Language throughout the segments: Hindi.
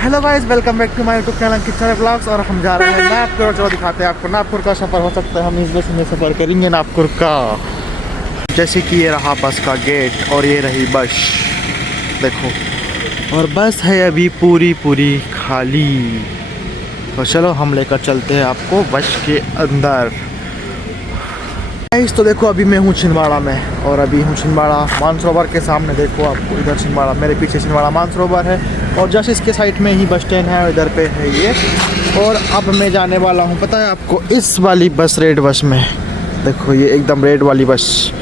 Hello guys, welcome back to my YouTube channel Kitchen Blogs. और हम जा रहे हैं नागपुर। चलो दिखाते हैं आपको नागपुर का सफ़र। हो सकता है हम इस बस में सफ़र करेंगे नागपुर का। जैसे कि ये रहा बस का गेट और ये रही बस, देखो। और बस है अभी पूरी खाली। तो चलो हम लेकर चलते हैं आपको बस के अंदर। तो देखो अभी मैं हूँ छिंदवाड़ा में, और अभी हूँ छिंदवाड़ा मानसरोवर के सामने। देखो आपको इधर छिंदवाड़ा, मेरे पीछे छिंदवाड़ा मानसरोवर है, और जस्ट इसके साइड में ही बस स्टैंड है, और इधर पे है ये। और अब मैं जाने वाला हूँ, पता है आपको, इस वाली बस, रेड बस में। देखो ये एकदम रेड वाली बस,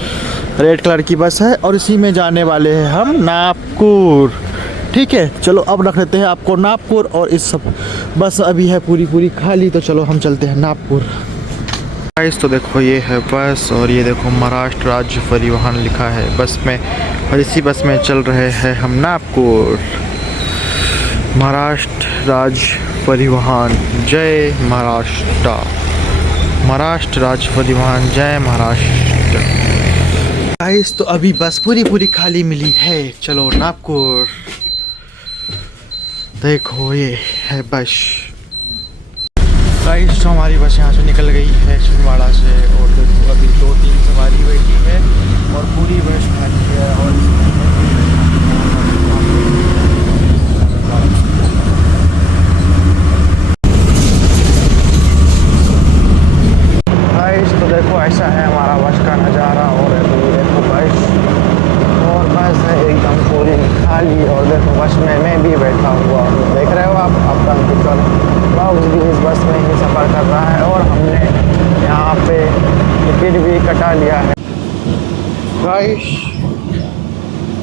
रेड कलर की बस है, और इसी में जाने वाले हैं हम नागपुर। ठीक है, चलो अब रख लेते हैं आपको नागपुर। और इस सब बस अभी है पूरी खाली, तो चलो हम चलते हैं नागपुर। तो देखो ये है बस, और ये देखो महाराष्ट्र राज्य परिवहन लिखा है बस में, और इसी बस में चल रहे हैं हम नागपुर। महाराष्ट्र राज्य परिवहन, जय महाराष्ट्र। महाराष्ट्र राज्य परिवहन, जय महाराष्ट्र। गाइस तो अभी बस पूरी खाली मिली है। चलो नागपुर। देखो ये है बस। गाइस तो हमारी बस यहाँ से निकल गई है छिंदवाड़ा से, और देखो अभी 2-3 सवारी बैठी है, और पूरी बस खाली है। और गाइस तो देखो ऐसा है हमारा बस का नज़ारा। और अभी देखो बस, और बस है एकदम पूरी खाली। और देखो बस में मैं भी बैठा हुआ हूँ, देख रहे हो आप। आपका ब्लॉग्स भी इस बस में ही सफ़र कर रहा है, और हमने यहाँ पे टिकट भी कटा लिया है गाइस।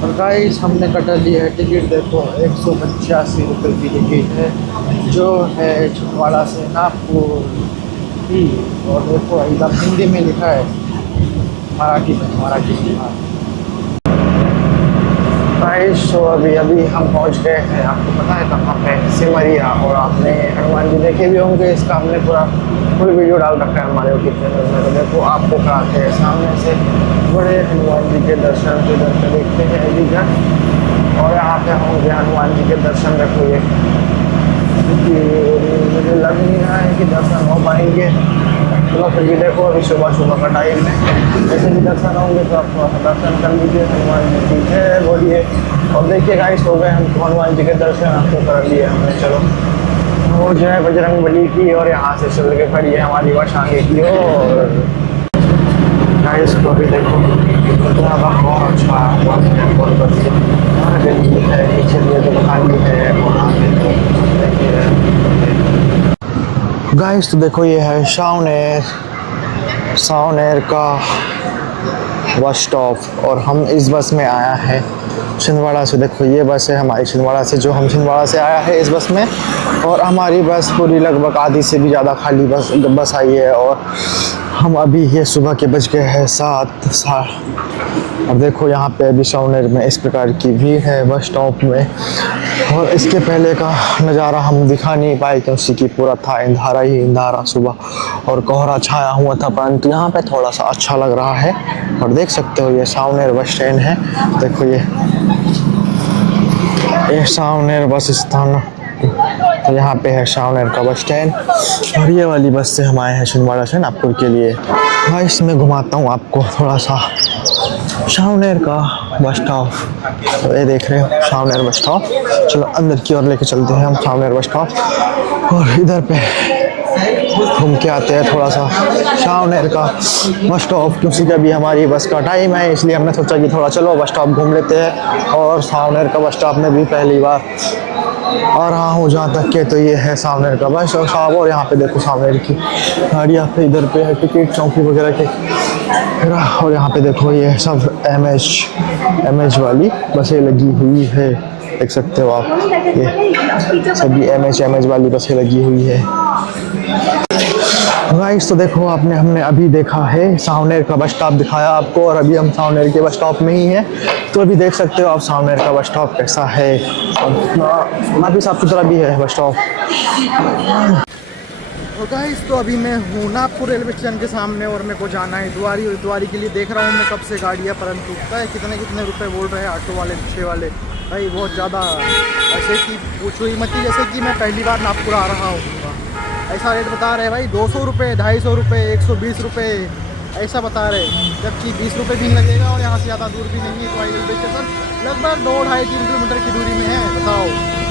और गाइस हमने कटा लिया है टिकट। देखो 185 रुपये की टिकट है, जो है छिंदवाड़ा से नागपुर की। और देखो एकदम हिंदी में लिखा है, मराठी में। गाइस तो अभी हम पहुंच गए हैं। आपको पता है कहाँ पे? सिमरिया। और आपने हनुमान जी देखे भी होंगे, इसका हमने पूरा फुल वीडियो डाल रखा है हमारे यूट्यूब चैनल में। तो देखो आपको कराते हैं सामने से बड़े हनुमान जी के दर्शन देखते हैं अलीगढ़। और यहाँ पे होंगे हनुमान जी के दर्शन। देखो ये, मुझे लग नहीं रहा है कि दर्शन हो पाएंगे। चलो फिर भी देखो, अभी सुबह का टाइम है, ऐसे भी दर्शन होंगे तो आप थोड़ा सा दर्शन कर लीजिए। हनुमान जी की जय बोलिए। और देखिए गाइस, हो गए हम हनुमान जी के दर्शन आपको कर लिए हमने। चलो वो जो है बजरंगबली की, और यहाँ से चल के खड़ी है हमारी बस आगे की। और गाइस को भी देखो बहुत अच्छा है, नीचे तो खाली है। गाइस तो देखो ये है सावनेर का बस स्टॉप, और हम इस बस में आया है छिंदवाड़ा से। देखो ये बस है हमारी छिंदवाड़ा से, जो हम छिंदवाड़ा से आया है इस बस में। और हमारी बस पूरी लगभग आधी से भी ज़्यादा खाली बस आई है। और हम अभी ये सुबह के बज गए हैं 7। और देखो यहाँ पे अभी सावनेर में इस प्रकार की भीड़ है बस स्टॉप में। और इसके पहले का नज़ारा हम दिखा नहीं पाए, क्योंकि पूरा था अंधारा सुबह, और कोहरा छाया हुआ था। परंतु यहाँ पे थोड़ा सा अच्छा लग रहा है। और देख सकते हो ये सावनेर बस स्टैंड है। देखो ये सावनेर बस स्थान, तो यहाँ पे है सावनेर का बस स्टैंड। और ये वाली बस से हम आए हैं छिंदवाड़ा से नागपुर के लिए। हाँ, इसमें घुमाता हूँ आपको थोड़ा सा सावनेर का बस स्टॉप। तो ये देख रहे हो सावनेर बस स्टॉप। चलो अंदर की ओर लेके चलते हैं हम सावनेर बस स्टॉप, और इधर पे घूम के आते हैं थोड़ा सा सावनेर का बस स्टॉप। क्योंकि अभी हमारी बस का टाइम है, इसलिए हमने सोचा कि थोड़ा चलो बस स्टॉप घूम लेते हैं। और सावनेर का बस स्टॉप में भी पहली बार आ रहा हूँ जहाँ तक के, तो ये है सावनेर का बस स्टॉप। और यहाँ पे देखो सावनेर की गाड़ियाँ पे इधर पे है टिकट चौकी वगैरह के। और यहाँ पे देखो ये सब एम एच वाली बसें लगी हुई है, देख सकते हो आप। ये सभी एम एच वाली बसें लगी हुई है। गाइस तो देखो हमने अभी देखा है सावनेर का बस स्टॉप दिखाया आपको, और अभी हम सावनेर के बस स्टॉप में ही हैं। तो अभी देख सकते हो आप सावनेर का बस स्टॉप कैसा है, और काफ़ी साफ सुथरा भी है बस स्टॉप। और गाइस तो अभी मैं हूँ नागपुर रेलवे स्टेशन के सामने, और मेरे को जाना है द्वारी। और द्वारी के लिए देख रहा हूँ मैं कब से गाड़ियाँ, परंतु पता है कितने रुपए बोल रहे हैं ऑटो वाले, रिक्शे वाले। भाई बहुत ज़्यादा ऐसे कि पूछो ही मत ही, जैसे कि मैं पहली बार नागपुर आ रहा हूँ। ऐसा रेट बता रहे भाई, 200 रुपये, 250 रुपये, 120 रुपये ऐसा बता रहे, जबकि 20 रुपये भी नहीं लगेगा और यहाँ से ज़्यादा दूर भी नहीं है। तो रेलवे स्टेशन लगभग 2-2.5-3 किलोमीटर की दूरी में है। बताओ